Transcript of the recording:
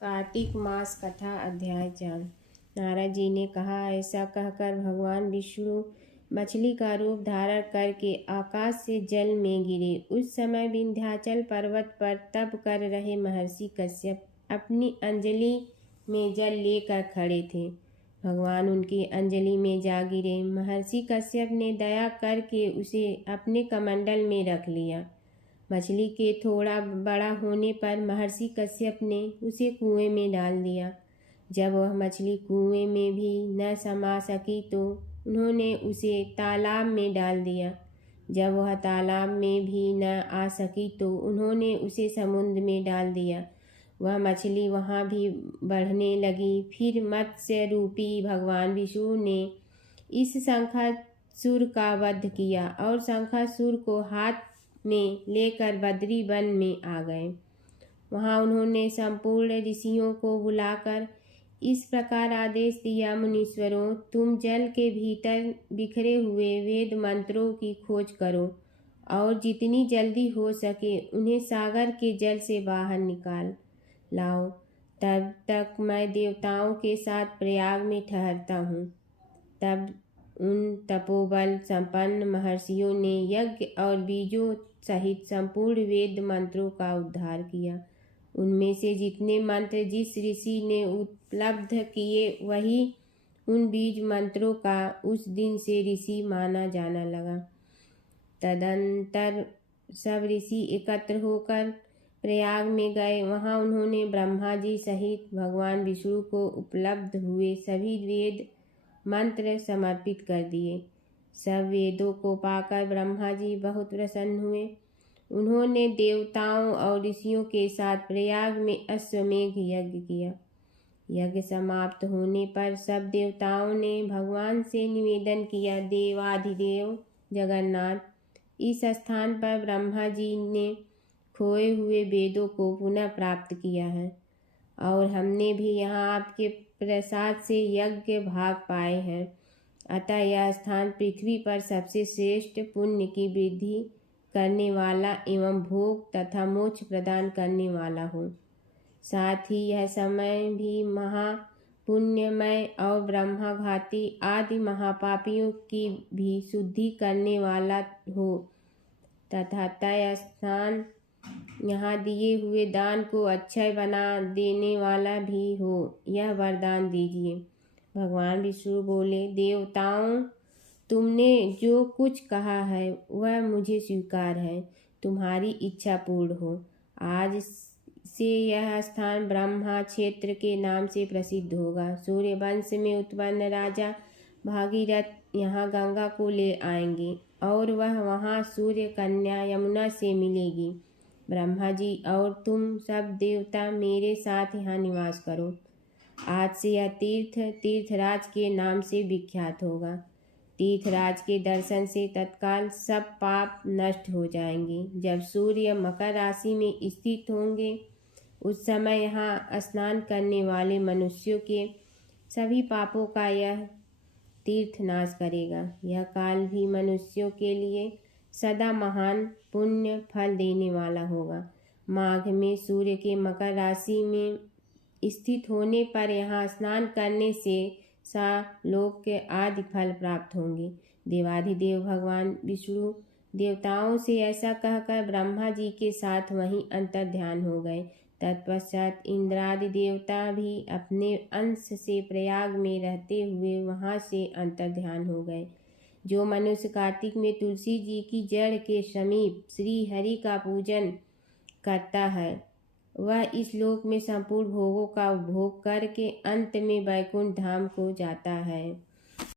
कार्तिक मास कथा अध्याय 4। नारद जी ने कहा, ऐसा कहकर भगवान विष्णु मछली का रूप धारण करके आकाश से जल में गिरे। उस समय विंध्याचल पर्वत पर तप कर रहे महर्षि कश्यप अपनी अंजलि में जल लेकर खड़े थे। भगवान उनकी अंजलि में जा गिरे। महर्षि कश्यप ने दया करके उसे अपने कमंडल में रख लिया। मछली के थोड़ा बड़ा होने पर महर्षि कश्यप ने उसे कुएं में डाल दिया। जब वह मछली कुएं में भी न समा सकी तो उन्होंने उसे तालाब में डाल दिया। जब वह तालाब में भी न आ सकी तो उन्होंने उसे समुद्र में डाल दिया। वह मछली वहाँ भी बढ़ने लगी। फिर मत्स्य रूपी भगवान विष्णु ने इस शंखासुर का वध किया और शंखासुर को हाथ में लेकर बद्री वन में आ गए। वहाँ उन्होंने संपूर्ण ऋषियों को बुलाकर इस प्रकार आदेश दिया, मुनीश्वरों, तुम जल के भीतर बिखरे हुए वेद मंत्रों की खोज करो और जितनी जल्दी हो सके उन्हें सागर के जल से बाहर निकाल लाओ। तब तक मैं देवताओं के साथ प्रयाग में ठहरता हूँ। तब उन तपोबल संपन्न महर्षियों ने यज्ञ और बीजों सहित संपूर्ण वेद मंत्रों का उद्धार किया। उनमें से जितने मंत्र जिस ऋषि ने उपलब्ध किए वही उन बीज मंत्रों का उस दिन से ऋषि माना जाना लगा। तदंतर सब ऋषि एकत्र होकर प्रयाग में गए। वहाँ उन्होंने ब्रह्मा जी सहित भगवान विष्णु को उपलब्ध हुए सभी वेद मंत्र समर्पित कर दिए। सब वेदों को पाकर ब्रह्मा जी बहुत प्रसन्न हुए। उन्होंने देवताओं और ऋषियों के साथ प्रयाग में अश्वमेघ यज्ञ किया। यज्ञ समाप्त होने पर सब देवताओं ने भगवान से निवेदन किया, देवाधिदेव जगन्नाथ, इस स्थान पर ब्रह्मा जी ने खोए हुए वेदों को पुनः प्राप्त किया है और हमने भी यहाँ आपके प्रसाद से यज्ञ भाग पाए हैं। अतः यह स्थान पृथ्वी पर सबसे श्रेष्ठ पुण्य की वृद्धि करने वाला एवं भोग तथा मोक्ष प्रदान करने वाला हो। साथ ही यह समय भी महापुण्यमय और ब्रह्माघाती आदि महापापियों की भी शुद्धि करने वाला हो तथा तय स्थान यहाँ दिए हुए दान को अक्षय बना देने वाला भी हो, यह वरदान दीजिए। भगवान विष्णु बोले, देवताओं, तुमने जो कुछ कहा है वह मुझे स्वीकार है। तुम्हारी इच्छा पूर्ण हो। आज से यह स्थान ब्रह्मा क्षेत्र के नाम से प्रसिद्ध होगा। सूर्य वंश में उत्पन्न राजा भागीरथ यहाँ गंगा को ले आएंगे और वह वहाँ सूर्य कन्या यमुना से मिलेगी। ब्रह्मा जी और तुम सब देवता मेरे साथ यहाँ निवास करो। आज से यह तीर्थराज के नाम से विख्यात होगा। तीर्थराज के दर्शन से तत्काल सब पाप नष्ट हो जाएंगे। जब सूर्य मकर राशि में स्थित होंगे उस समय यहाँ स्नान करने वाले मनुष्यों के सभी पापों का यह तीर्थ नाश करेगा। यह काल भी मनुष्यों के लिए सदा महान पुण्य फल देने वाला होगा। माघ में सूर्य के मकर राशि में स्थित होने पर यहाँ स्नान करने से लोक के आदि फल प्राप्त होंगे। देवाधिदेव भगवान विष्णु देवताओं से ऐसा कहकर ब्रह्मा जी के साथ वहीं अंतर ध्यान हो गए। तत्पश्चात इंद्रादि देवता भी अपने अंश से प्रयाग में रहते हुए वहाँ से अंतर ध्यान हो गए। जो मनुष्य कार्तिक में तुलसी जी की जड़ के समीप श्री हरि का पूजन करता है वह इस लोक में संपूर्ण भोगों का उपभोग करके अंत में वैकुंठ धाम को जाता है।